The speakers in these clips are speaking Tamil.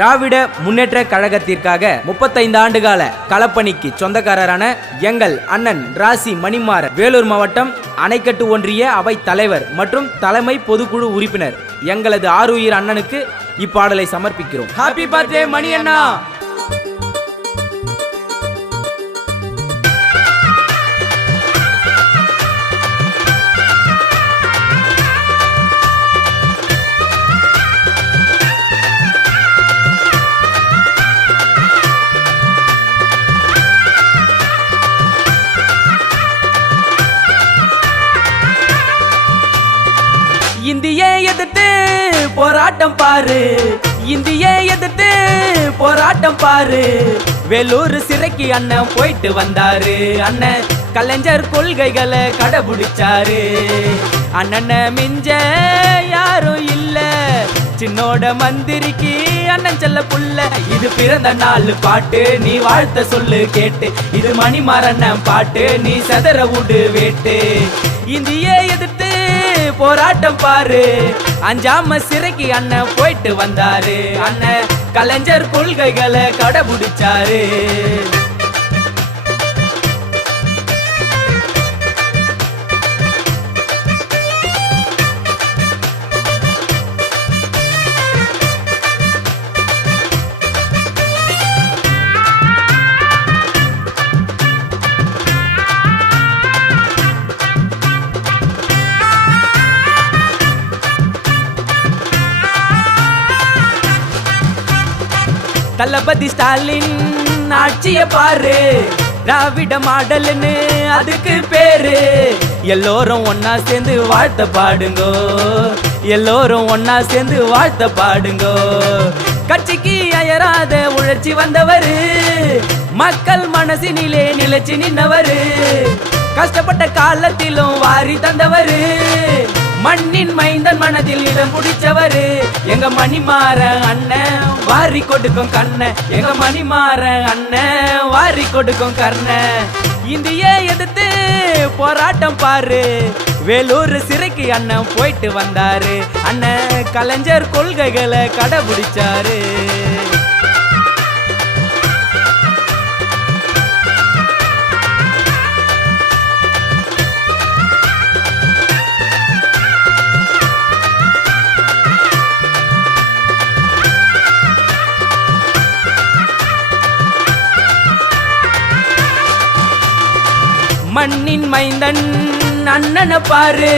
திராவிட முன்னேற்ற கழகத்திற்காக 35 ஆண்டுகால களப்பணிக்கு சொந்தக்காரரான எங்கள் அண்ணன் ராசி மணிமாறன் வேலூர் மாவட்டம் அணைக்கட்டு ஒன்றிய அவை தலைவர் மற்றும் தலைமை பொதுக்குழு உறுப்பினர் எங்களது ஆருயிர் அண்ணனுக்கு இப்பாடலை சமர்ப்பிக்கிறோம். ஹாப்பி பர்த்டே மணி அண்ணா. இந்திய எதிர்த்து போராட்டம் பாரு, இந்திய எதிர்த்து போராட்டம் பாரு. வேலூர் சிறைக்கு அண்ணன் போயிட்டு வந்தாரு. அண்ணன் கலைஞர் கொள்கைகளை கடைபிடிச்சாரு. அண்ணன் மிஞ்ச யாரும் இல்ல, சின்னோட மந்திரிக்கு அண்ணன் செல்ல புள்ள. இது பிறந்த நாள் பாட்டு, நீ வாழ்த்த சொல்லு கேட்டு. இது மணிமாறன் பாட்டு, நீ சதற விடு வேட்டு. இந்திய எதிர்த்து போராட்டம் பாரு, அஞ்சாம சிறைக்கு அண்ணன் போயிட்டு வந்தாரு. அண்ணன் கலைஞர் கொள்கைகளை கடைபிடிச்சாரு. தளபதி ஸ்டாலின் ஆட்சிய பாரு, திராவிட மாடல்னு அதுக்கு பேரு. எல்லோரும் ஒன்னா சேர்ந்து வாழ்த்த பாடுங்கோ, எல்லோரும் ஒன்னா சேர்ந்து வாழ்த்த பாடுங்கோ. கட்சிக்கு அயராத உழைச்சி வந்தவரு, மக்கள் மனசினிலே நிலைச்சி நின்னவரு. கஷ்டப்பட்ட காலத்திலும் வாரி தந்தவரு, மண்ணின் மைந்தன் மனதில் இடம் பிடிச்சவரு. எங்க மணிமாறன் அண்ணன் வாரி கொடுக்கும் கண்ண, எங்க மணிமாறன் அண்ணன் வாரி கொடுக்கும் கண்ண. இந்திய எதிர்த்து போராட்டம் பாரு, வேலூர் சிறைக்கு அண்ணன் போயிட்டு வந்தாரு. அண்ணன் கலைஞர் கொள்கைகளை கடைபிடிச்சாரு. மண்ணின் மைந்தன் அண்ணனை பாரு,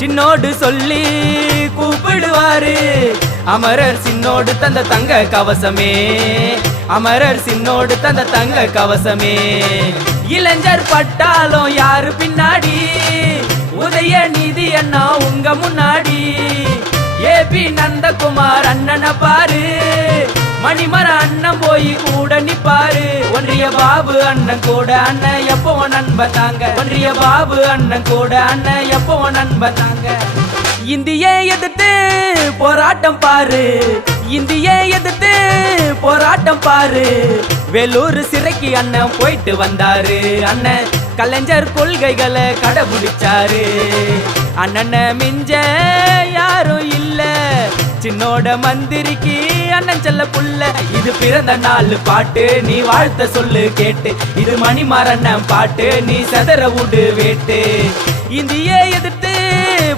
சின்னோடு சொல்லி கூப்பிடுவாரு. அமரர் சின்னோடு தந்த தங்க கவசமே, அமரர் சின்னோடு தந்த தங்க கவசமே. இளைஞர் பட்டாலும் யாரு பின்னாடி, உதயநிதி அண்ணா உங்க முன்னாடி. ஏபி நந்தகுமார் அண்ணனை பாரு, மணிமாறன் அண்ணன் போய் கூட நிப்பாரு. ஒன்றிய பாபு அண்ணன் கூட அண்ணன் எப்போ நண்பன் தாங்க, ஒன்றிய பாபு அண்ணன் கூட அண்ணன் எப்போ நண்பன் தாங்க. இந்திய எதிர்த்து போராட்டம் பாரு, இந்திய எதிர்த்து போராட்டம் பாரு. வேலூர் சிறைக்கு அண்ணன் போயிட்டு வந்தாரு. அண்ணன் கலைஞர் கொள்கைகளை கடைபிடிச்சாரு. அண்ணன் மிஞ்ச யாரும் இல்ல, சின்னோட மந்திரிக்கு அண்ணன் செல்ல புள்ள. இது பிறந்த நாள் பாட்டு, நீ வாழ்த்த சொல்லு கேட்டு. இது மணிமாறன் பாட்டு, நீ சதற விடு வேட்டு. இந்திய எதிர்த்து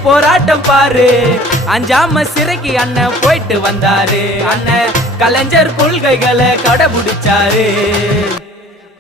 போராட்டம் பாரு, அஞ்சாம சிறைக்கு அண்ணன் போயிட்டு வந்தாரு. அண்ணன் கலைஞர் கொள்கைகளை கடைபிடிச்சாரு.